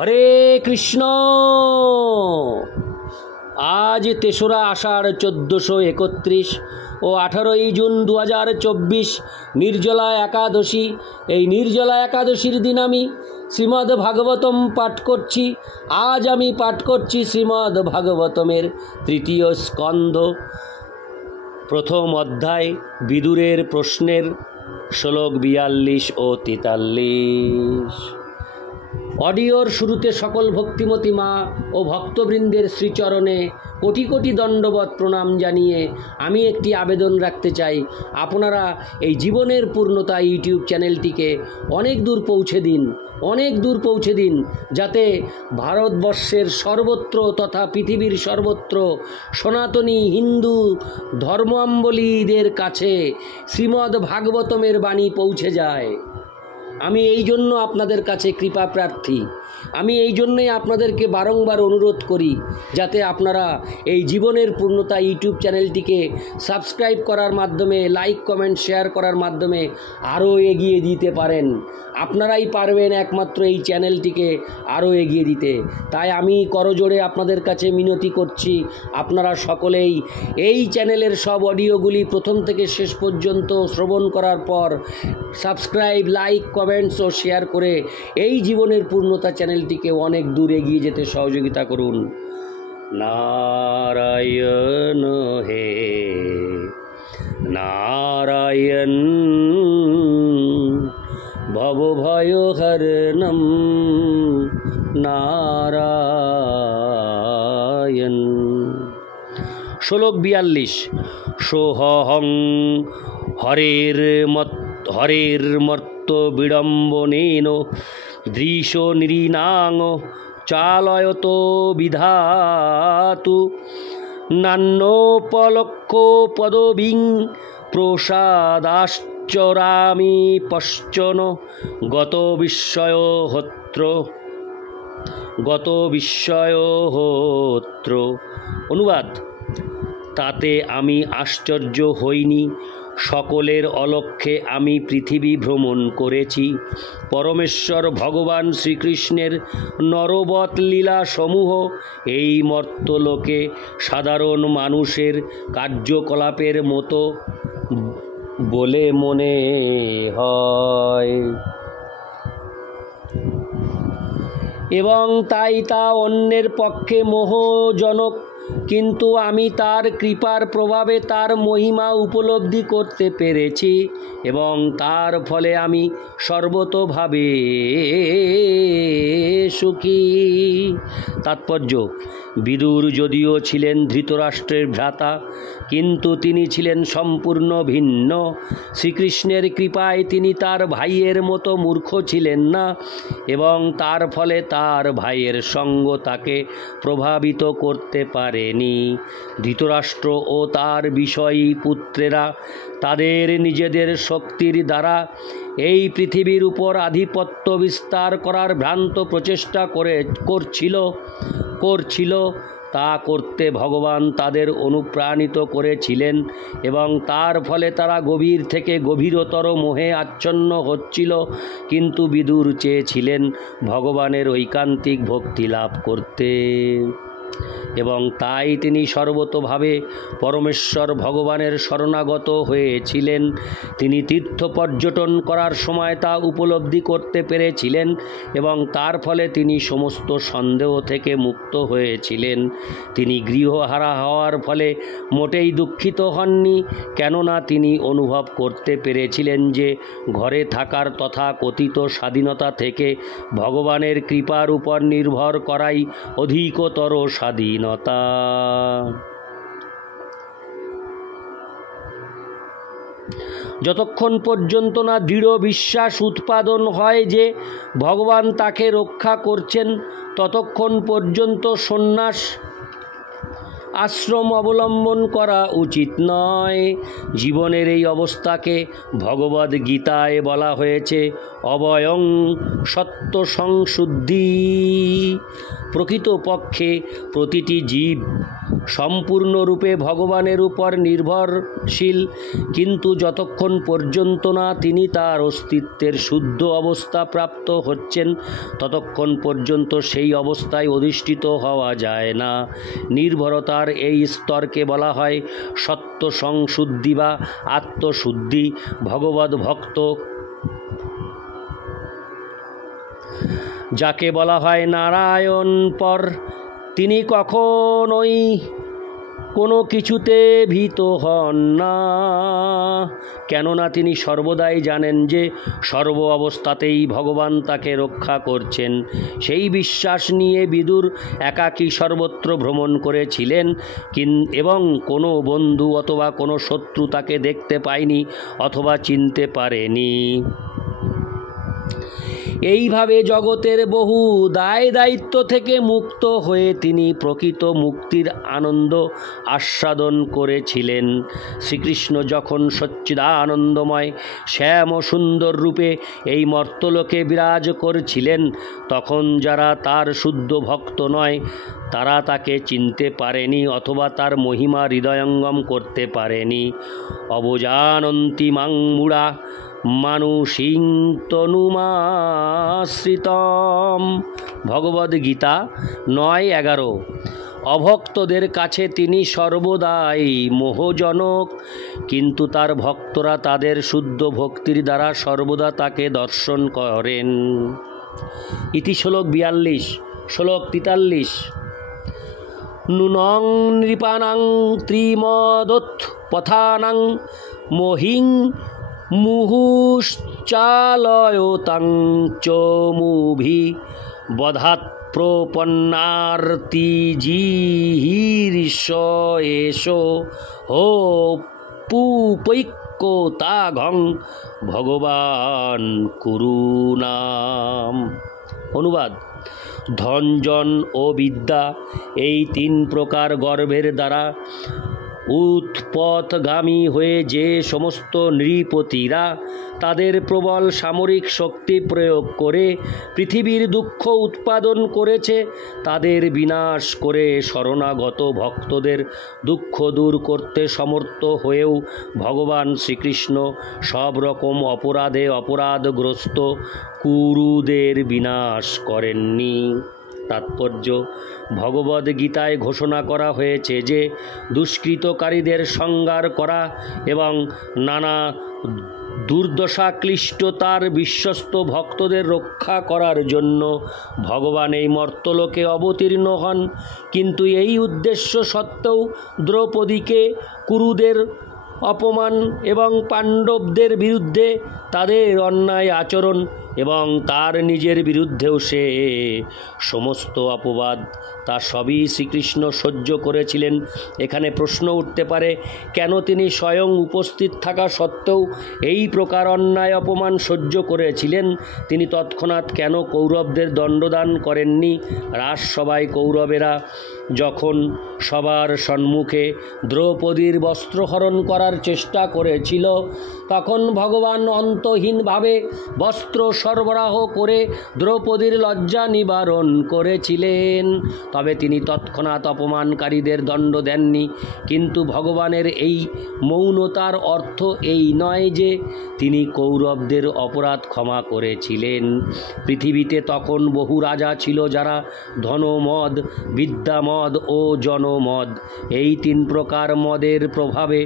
হরে কৃষ্ণ। আজ ৩রা আষাঢ় ১৪৩১ ও ১৮ই জুন ২০২৪ নির্জলা একাদশী। এই নির্জলা একাদশীর দিন আমি শ্রীমদ্ ভাগবতম পাঠ করছি। আজ আমি পাঠ করছি শ্রীমদ্ ভাগবতমের ৩য় স্কন্ধ, প্রথম অধ্যায়, বিদুরের প্রশ্নের শ্লোক ৪২ ও ৪৩। অডিওর শুরুতে সকল ভক্তিমতী মা ও ভক্তবৃন্দের শ্রীচরণে কোটি কোটি দণ্ডবত প্রণাম জানিয়ে আমি একটি আবেদন রাখতে চাই। আপনারা এই জীবনের পূর্ণতা ইউটিউব চ্যানেলটিকে অনেক দূর পৌঁছে দিন, যাতে ভারতবর্ষের সর্বত্র তথা পৃথিবীর সর্বত্র সনাতনী হিন্দু ধর্মাবলম্বীদের কাছে শ্রীমদ্ ভাগবতমের বাণী পৌঁছে যায়। আমি এই জন্য আপনাদের কাছে কৃপা প্রার্থী। আমি এই জন্যই আপনাদেরকে বারংবার অনুরোধ করি, যাতে আপনারা এই জীবনের পূর্ণতা ইউটিউব চ্যানেলটিকে সাবস্ক্রাইব করার মাধ্যমে, লাইক কমেন্ট শেয়ার করার মাধ্যমে আরও এগিয়ে দিতে পারেন। আপনারাই পারবেন একমাত্র এই চ্যানেলটিকে আরও এগিয়ে দিতে। তাই আমি করজোড়ে আপনাদের কাছে মিনতি করছি, আপনারা সকলেই এই চ্যানেলের সব অডিওগুলি প্রথম থেকে শেষ পর্যন্ত শ্রবণ করার পর সাবস্ক্রাইব, লাইক, কমেন্টস ও শেয়ার করে এই জীবনের পূর্ণতা চ্যানেলটিকে অনেক দূর এগিয়ে যেতে সহযোগিতা করুন। নারায়ণ হে নারায়ণ, ভবভয়হরণম নারায়ণ। শ্লোক ৪২। সোহং হরের মর্ত বিড়ম্বনেন দৃশ নৃণাং চালয়ত বিধাতু নান্যোপলক্ষ পদবিং প্রসাদাশ্চরামি পশ্চন গত বিস্ময়োহোত্র। অনুবাদ: তাতে আমি আশ্চর্য হইনি, সকলের অলক্ষ্যে আমি পৃথিবী ভ্রমণ করেছি। পরমেশ্বর ভগবান শ্রীকৃষ্ণের নরবৎ লীলা সমূহ এই মর্তলোকে সাধারণ মানুষের কার্যকলাপের মতো বলে মনে হয় এবং তাই তা অন্যের পক্ষে মোহজনক, কিন্তু আমি তার কৃপার প্রভাবে তার মহিমা উপলব্ধি করতে পেরেছি এবং তার ফলে আমি সর্বতোভাবে সুখী। তাৎপর্য: বিদুর যদিও ছিলেন ধৃতরাষ্ট্রের ভ্রাতা, কিন্তু তিনি ছিলেন সম্পূর্ণ ভিন্ন। শ্রীকৃষ্ণের কৃপায় তিনি তার ভাইয়ের মতো মূর্খ ছিলেন না এবং তার ফলে তার ভাইয়ের সঙ্গ তাকে প্রভাবিত করতে পারেনি। ধৃতরাষ্ট্র ও তার বিষয়ী পুত্রেরা তাদের নিজেদের শক্তির দ্বারা এই পৃথিবীর উপর আধিপত্য বিস্তার করার ভ্রান্ত প্রচেষ্টা করছিল। তা করতে ভগবান তাদের অনুপ্রাণিত করেছিলেন এবং তার ফলে তারা গভীর থেকে গভীরতর মোহে আচ্ছন্ন হচ্ছিল। কিন্তু বিদুর চেয়েছিলেন ভগবানের ঐকান্তিক ভক্তি লাভ করতে এবং তাই তিনি সর্বতোভাবে পরমেশ্বর ভগবানের শরণাগত হয়েছিলেন। তিনি তীর্থ পর্যটন করার সময় তা উপলব্ধি করতে পেরেছিলেন এবং তার ফলে তিনি সমস্ত সন্দেহ থেকে মুক্ত হয়েছিলেন। তিনি গৃহহারা হওয়ার ফলে মোটেই দুঃখিত হননি, কেননা তিনি অনুভব করতে পেরেছিলেন যে ঘরে থাকার তথাকথিত স্বাধীনতা থেকে ভগবানের কৃপার উপর নির্ভর করাই অধিকতর স্বাধীনতা। যতক্ষণ পর্যন্ত না দৃঢ় বিশ্বাস উৎপাদন হয় যে ভগবান তাকে রক্ষা করছেন, ততক্ষণ পর্যন্ত সন্ন্যাস আশ্রম অবলম্বন করা উচিত নয়। জীবনের এই অবস্থাকে ভগবদ্ গীতায় বলা হয়েছে অবয়ং সত্য সংশুদ্ধি। প্রকৃতপক্ষে প্রতিটি জীব সম্পূর্ণরূপে ভগবানের উপর নির্ভরশীল, কিন্তু যতক্ষণ পর্যন্ত না তিনি তার অস্তিত্বের শুদ্ধ অবস্থা প্রাপ্ত হচ্ছেন ততক্ষণ পর্যন্ত সেই অবস্থায় অধিষ্ঠিত হওয়া যায় না। নির্ভরতার এই স্তরকে বলা হয় সত্য সংশুদ্ধি বা আত্মশুদ্ধি। ভগবদ্ ভক্ত যাকে বলা হয় নারায়ণপর, তিনি কখনোই কোনো কিছুতে ভীত হন না, কেননা তিনি সর্বদাই জানেন যে সর্ব অবস্থাতেই ভগবান তাকে রক্ষা করছেন। সেই বিশ্বাস নিয়ে বিদুর একাকী সর্বত্র ভ্রমণ করেছিলেন এবং কোনো বন্ধু অথবা কোনো শত্রু তাকে দেখতে পায়নি অথবা চিনতে পারেনি। এইভাবে জগতের বহু দায় দায়িত্ব থেকে মুক্ত হয়ে তিনি প্রকৃত মুক্তির আনন্দ আস্বাদন করেছিলেন। শ্রীকৃষ্ণ যখন সচ্চিদানন্দময় শ্যাম সুন্দর রূপে এই মর্তলোকে বিরাজ করছিলেন তখন যারা তার শুদ্ধ ভক্ত নয় তারা তাকে চিনতে পারেনি অথবা তার মহিমা হৃদয়ঙ্গম করতে পারেনি। অবজানন্তি মাং মূঢ়া মানুষিং তনুমাশ্রিতম। ভগবদ্গীতা 9:11। অভক্তদের কাছে তিনি সর্বদাই মোহজনক, কিন্তু তার ভক্তরা তাদের শুদ্ধ ভক্তির দ্বারা সর্বদা তাকে দর্শন করেন। ইতি শ্লোক 42। শ্লোক 43। নুনং নৃপানাং ত্রিমদোৎপথানাং মহিং মুহুশ্চালয়তাং চ মুভি বধাৎ প্রপন্নার্তিজিহীর্ষ এষো হো পুপৈক্যতাঘং ভগবান কুরুনাম। অনুবাদ: ধনজন ও বিদ্যা এই 3 প্রকার গর্ভের দ্বারা উৎপথগামী হয়ে যে সমস্ত নৃপতিরা তাদের প্রবল সামরিক শক্তি প্রয়োগ করে পৃথিবীর দুঃখ উৎপাদন করেছে, তাদের বিনাশ করে শরণাগত ভক্তদের দুঃখ দূর করতে সমর্থ হয়েও ভগবান শ্রীকৃষ্ণ সব রকম অপরাধে অপরাধগ্রস্ত কুরুদের বিনাশ করেননি। তাৎপর্য: ভগবদ্গীতায় ঘোষণা করা হয়েছে যে দুষ্কৃতকারীদের সংহার করা এবং নানা দুর্দশাক্লিষ্টতার বিশ্বস্ত ভক্তদের রক্ষা করার জন্য ভগবান এই মর্তলোকে অবতীর্ণ হন। কিন্তু এই উদ্দেশ্য সত্ত্বেও দ্রৌপদীকে কুরুদের অপমান এবং পাণ্ডবদের বিরুদ্ধে তাদের অন্যায় আচরণ এবং তার নিজের বিরুদ্ধেও সে সমস্ত অপবাদ তা সবই শ্রীকৃষ্ণ সহ্য করেছিলেন। এখানে প্রশ্ন উঠতে পারে, কেন তিনি স্বয়ং উপস্থিত থাকা সত্ত্বেও এই প্রকার অন্যায় অপমান সহ্য করেছিলেন? তিনি তৎক্ষণাৎ কেন কৌরবদের দণ্ডদান করেননি? রাজসভায় কৌরবেরা যখন সবার সম্মুখে দ্রৌপদীর বস্ত্রহরণ করার চেষ্টা করেছিল তখন ভগবান অন্তহীনভাবে বস্ত্র সরবরাহ করে দ্রৌপদীর লজ্জা নিবারণ করেছিলেন। তবে তিনি তৎক্ষণাৎ অপমানকারীদের দণ্ড দেননি। কিন্তু ভগবানের এই মৌনতার অর্থ এই নয় যে তিনি কৌরবদের অপরাধ ক্ষমা করেছিলেন। পৃথিবীতে তখন বহু রাজা ছিল যারা ধনমদ, বিদ্যামদ ও জনমদ এই 3 প্রকার মদের প্রভাবে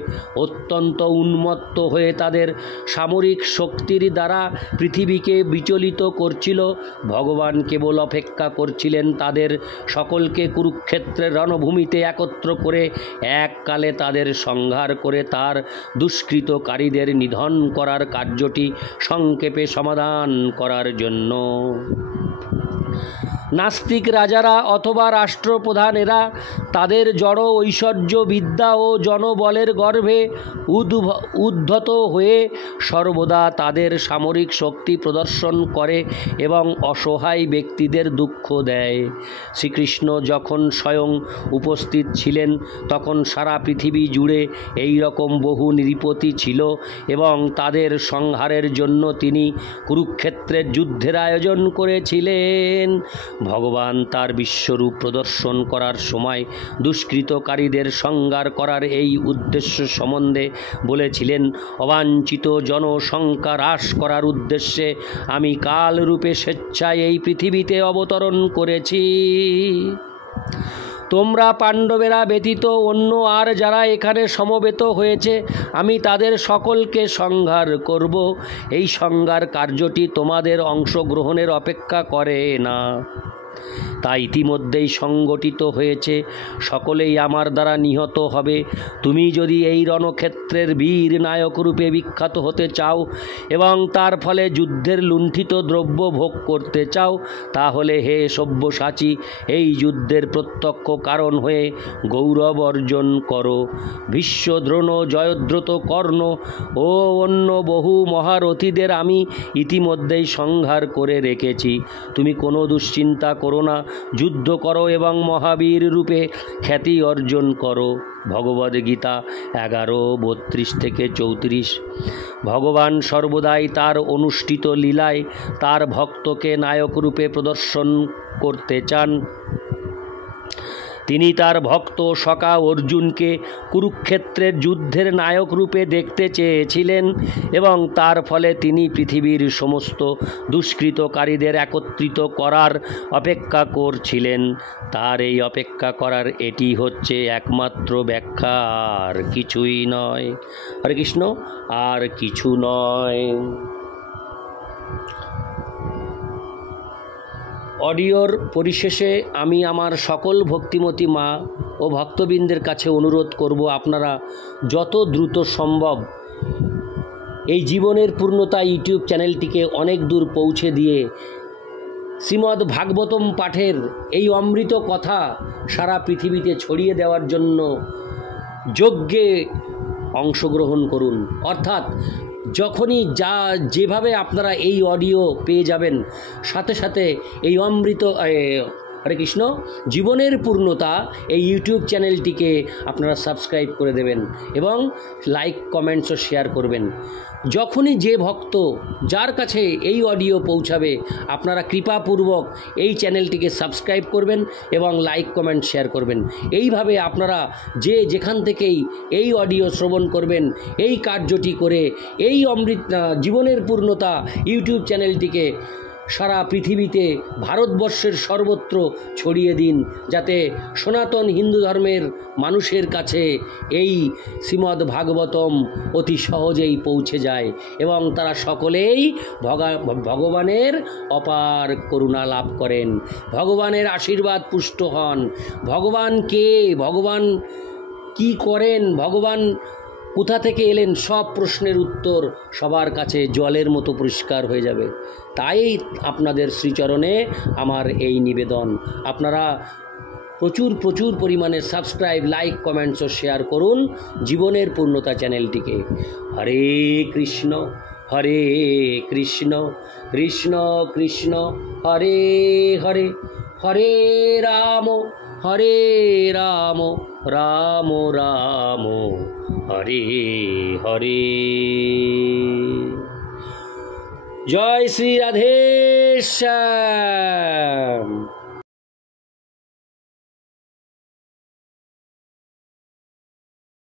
অত্যন্ত উন্মত্ত হয়ে তাদের সামরিক শক্তির দ্বারা পৃথিবীকে বিচলিত করছিল। ভগবান কেবল অপেক্ষা করছিলেন তাদের সকলকে কুরুক্ষেত্রের রণভূমিতে একত্র করে এককালে তাদের সংহার করে তার দুষ্কৃতকারীদের নিধন করার কার্যটি সংক্ষেপে সমাধান করার জন্য। নাস্তিক রাজারা অথবা রাষ্ট্রপ্রধানেরা তাদের জড় ঐশ্বর্য বিদ্যা ও জনবলের গর্ভে উদ্ধত হয়ে সর্বদা তাদের সামরিক শক্তি প্রদর্শন করে এবং অসহায় ব্যক্তিদের দুঃখ দেয়। শ্রীকৃষ্ণ যখন স্বয়ং উপস্থিত ছিলেন তখন সারা পৃথিবী জুড়ে এই রকম বহু নৃপতি ছিল এবং তাদের সংহারের জন্য তিনি কুরুক্ষেত্রের যুদ্ধের আয়োজন করেছিলেন। ভগবান তার বিশ্বরূপ প্রদর্শন করার সময় দুষ্কৃতকারীদের সংহার করার এই উদ্দেশ্য সম্বন্ধে বলেছিলেন, অবাঞ্ছিত জনসংখ্যা হ্রাস করার উদ্দেশ্যে আমি কালরূপে স্বেচ্ছায় এই পৃথিবীতে অবতরণ করেছি। তোমরা পাণ্ডবেরা ব্যতীত অন্য আর যারা এখানে সমবেত হয়েছে আমি তাদের সকলকে সংহার করব। এই সংহার কার্যটি তোমাদের অংশগ্রহণের অপেক্ষা করে না, তা ইতিমধ্যেই সংগঠিত হয়েছে। সকলেই আমার দ্বারা নিহত হবে। তুমি যদি এই রণক্ষেত্রের বীর নায়ক রূপে বিখ্যাত হতে চাও এবং তার ফলে যুদ্ধের লুণ্ঠিত দ্রব্য ভোগ করতে চাও, তাহলে হে সব্যসাচী, এই যুদ্ধের প্রত্যক্ষ কারণ হয়ে গৌরব অর্জন করো। ভীষ্ম, দ্রোণ, জয়দ্রথ, কর্ণ ও অন্য বহু মহারথীদের আমি ইতিমধ্যেই সংহার করে রেখেছি। তুমি কোনো দুশ্চিন্তা করো না, যুদ্ধ করো এবং মহাবীর রূপে খ্যাতি অর্জন করো। ভগবদ্গীতা 11:32-34। ভগবান সর্বদাই তার অনুষ্ঠিত লীলায় তার ভক্তকে নায়ক রূপে প্রদর্শন করতে চান। তিনি তার ভক্ত সখা অর্জুনকে কুরুক্ষেত্রের যুদ্ধের নায়ক রূপে দেখতে চেয়েছিলেন এবং তার ফলে তিনি পৃথিবীর সমস্ত দুষ্কৃতকারীদের একত্রিত করার অপেক্ষা করছিলেন। তার এই অপেক্ষা করার এটি হচ্ছে একমাত্র ব্যাখ্যা, আর কিছুই নয়। হরে কৃষ্ণ, আর কিছু নয়। অডিওর পরিশেষে আমি আমার সকল ভক্তিমতী মা ও ভক্তবৃন্দের কাছে অনুরোধ করব, আপনারা যত দ্রুত সম্ভব এই জীবনের পূর্ণতা ইউটিউব চ্যানেলটিকে অনেক দূর পৌঁছে দিয়ে শ্রীমদ্ ভাগবতম পাঠের এই অমৃত কথা সারা পৃথিবীতে ছড়িয়ে দেওয়ার জন্য যজ্ঞে অংশগ্রহণ করুন। অর্থাৎ যখনই যেভাবে আপনারা এই অডিও পেয়ে যাবেন, সাথে সাথে এই অমৃত হরে কৃষ্ণ জীবনের পূর্ণতা এই ইউটিউব চ্যানেলটিকে আপনারা সাবস্ক্রাইব করে দেবেন এবং লাইক, কমেন্টস ও শেয়ার করবেন। যখনই যে ভক্ত যার কাছে এই অডিও পৌঁছাবে, আপনারা কৃপাপূর্বক এই চ্যানেলটিকে সাবস্ক্রাইব করবেন এবং লাইক, কমেন্ট, শেয়ার করবেন। এইভাবে আপনারা যেখান থেকেই এই অডিও শ্রবণ করবেন, এই কার্যটি করে এই জীবনের পূর্ণতা ইউটিউব চ্যানেলটিকে সারা পৃথিবীতে, ভারতবর্ষের সর্বত্র ছড়িয়ে দিন, যাতে সনাতন হিন্দু ধর্মের মানুষের কাছে এই শ্রীমদ্ ভাগবতম অতি সহজেই পৌঁছে যায় এবং তারা সকলেই ভগবানের অপার করুণা লাভ করেন, ভগবানের আশীর্বাদ পুষ্ট হন। ভগবান কে, ভগবান কি করেন, ভগবান কোথা থেকে এলেন, সব প্রশ্নের উত্তর সবার কাছে জলের মতো পরিষ্কার হয়ে যাবে। তাই আপনাদের শ্রীচরণে আমার এই নিবেদন, আপনারা প্রচুর পরিমাণে সাবস্ক্রাইব, লাইক, কমেন্টস ও শেয়ার করুন জীবনের পূর্ণতা চ্যানেলটিকে। হরে কৃষ্ণ হরে কৃষ্ণ কৃষ্ণ কৃষ্ণ হরে হরে, হরে রাম রাম রাম হরে হরে। জয় শ্রী রাধেশ্যাম।